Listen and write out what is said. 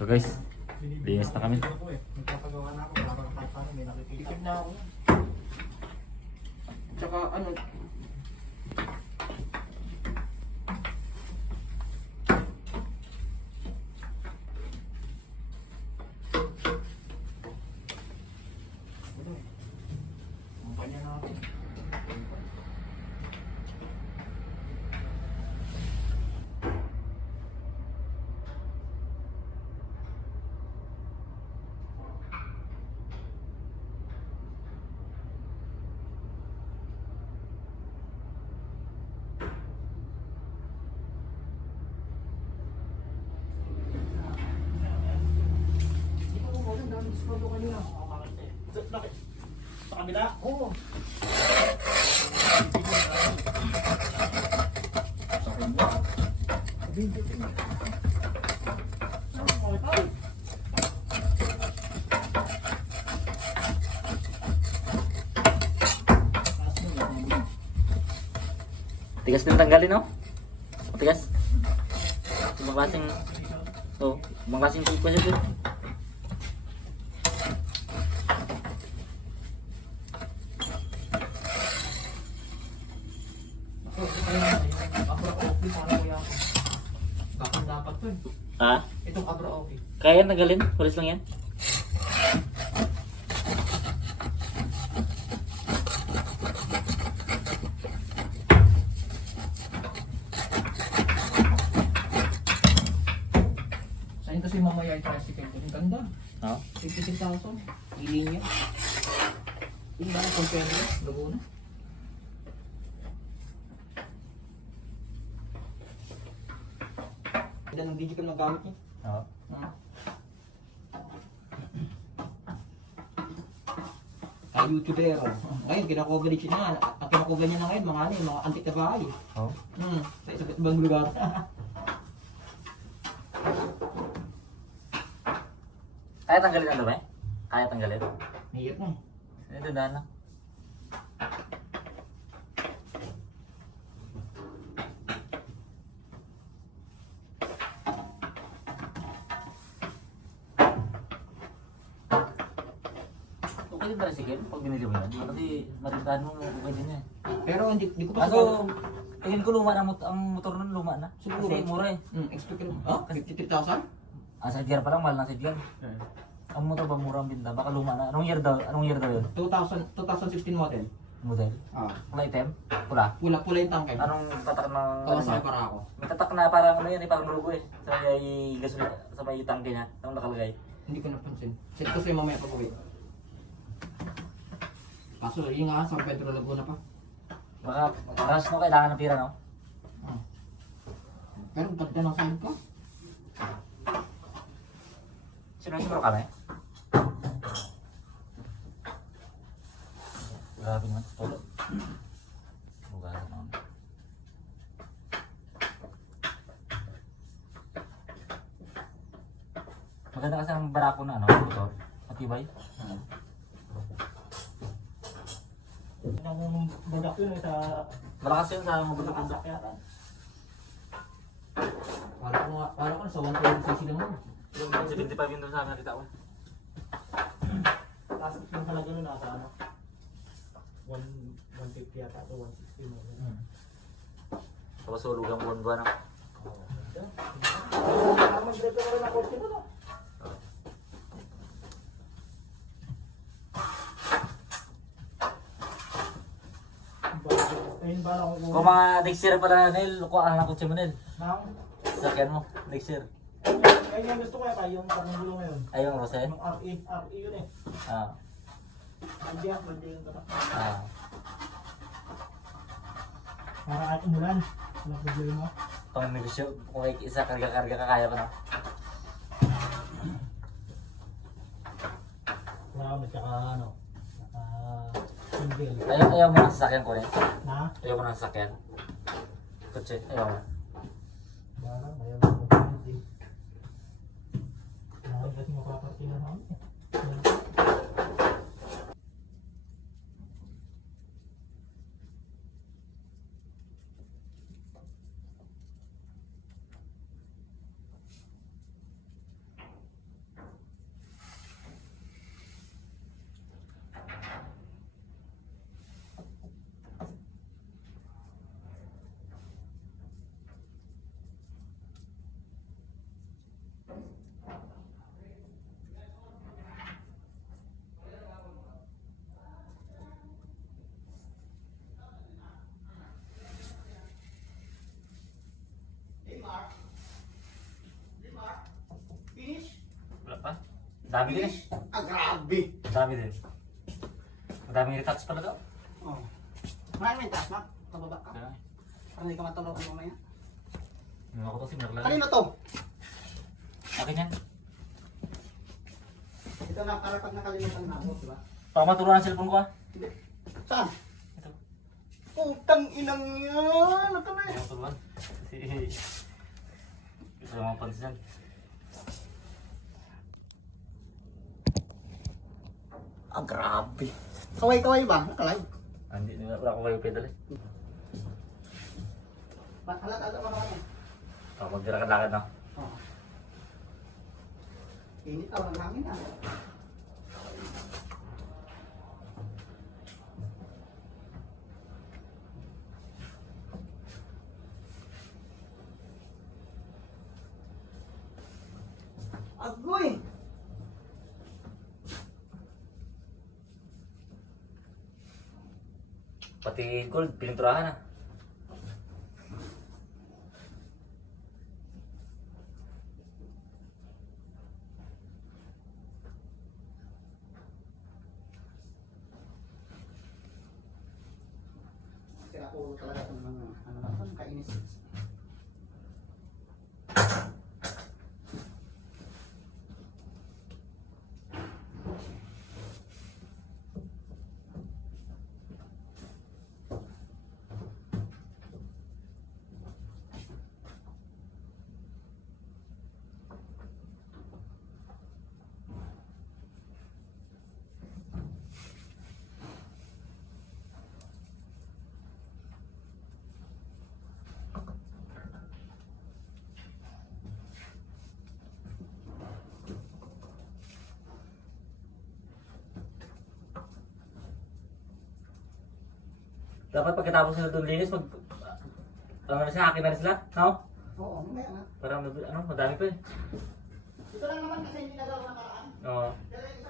So guys, linis na kami. Nagpapagawa na ako para kahit paano may nakikita. Tikip na ako. Tsaka ano, Kumpanya natin. Hindi ko kukunin dahil discover kanina. Bakit? Sa kabila? Oo. Sa kabila? Video ko na. Tigas din tanggalin, no? Tigas. Ibang klaseng... Oh, ibang klaseng kupas ito. Abra okay para kuya. Bakit dapat to eh. Ha? Itong abra okay. Kaya tanggalin? Pulis lang yan? Saan kasi mamaya yung tricycle ko? Ang ganda. Oo. 56,000. Ilinya. Yung ba na compare Laguna? Ilan ang digital na gamit niya? Oo. Ay, YouTuber. Ngayon, kinakoverage niya. Ang kinakover niya na ngayon, mga ano, mga antik na bahay. Oo. Sa isa't ibang lugar. Kaya tanggalin ang dumi? Kaya tanggalin? Mahirap na. Ito na lang. Okay din ba rin sige? Pag binili mo yan? Kasi matintahan mo, okay din yan. Pero hindi ko pa Kaso, tingin ko luma na ang motor nun, luma na. Siguro. Kasi mura eh. Expect ko. Ah? 53,000? Ang sidecar pa lang, mahal ng sidecar. Ang motor ba mura ang binta? Baka luma na. Anong year daw yun? 2016 model. Model? Ah. Kulay item? Pula? Pula yung tangke. Anong tatak ng... Kawasaki para ako. May tatak na parang ano yan eh, parang logo eh. Sa may gasolina, sa may tangke niya. Anong nakalagay? Hindi ko napansin. Set ko sa'yo mamaya pag uwi. Kaso yun nga, San Pedro Laguna pa. Baka, ras no, kailangan ng pira no? Pero ganda ng side ko. Sino kami? Grabe naman, tolo. Bugasan naman. Maganda kasi ang barako na ano, motor. Matibay. Ang budak yun sa Malakas yun sa mabutok-butok. sasakyan. Para ko na sa 120cc naman. Yung 75 yun doon sa amin nakita ko. Tapos yung talaga nun nasa ano? 150 yata to 160 mo. Tapos hulog ang buwan-buwan na. Mag-drive ka rin ako sino no? Ayun ba ako Kung mga next year pala Nel, kuha ka na ng kutsi mo Nel. Nang Sakyan mo, next year. ayun yung gusto ko yata yung pangulo ngayon. Ayun, Rose. Yung RE yun eh. Ah. Hindi yung tatak. Ah. Para kahit umulan, walang problema. Pang negosyo, kung may isa karga-karga ka kaya pa na. Wow, at saka ano, single. Ayaw mo ng sasakyan ko rin. Na? Ayaw mo ng sasakyan. Kutsi, ayaw mo. Barang, ayaw mo mag-music. Marami kasi mapapartina namin eh. Dami din eh. Ah, grabe. Dami din. Madaming retouch pala daw. Oh. Marami yung taas, Mac. Pababa ka. Kaya, Para hindi ka matulog mamaya. yung ako to si Merlin. Kanino to? Akin yan. Ito na, para pag nakalimutan na ako, diba? Baka maturuan ang cellphone ko ah. Hindi. Saan? Ito. Putang inang yan! Ito na Baka eh. maturuan. Kasi... Ito yung mga pansin yan. Ah, grabe. Kaway-kaway ba? Nakalive? Ah, hindi, wala ko kayo pedal eh. Halata mo naman yan. Oh, magdirakad-lakad na. Oh. Init ako ng hangin ah. Agoy! Pati gold, pininturahan ah. Sira ulo talaga itong mga ano na ito, kainis. Dapat pagkatapos nila doon linis, ano na siya, akin na rin sila? No? Oo, mamaya na. Parang, madami pa eh. Ito lang naman kasi hindi nagawa ng paraan. Oo. Pero yung isa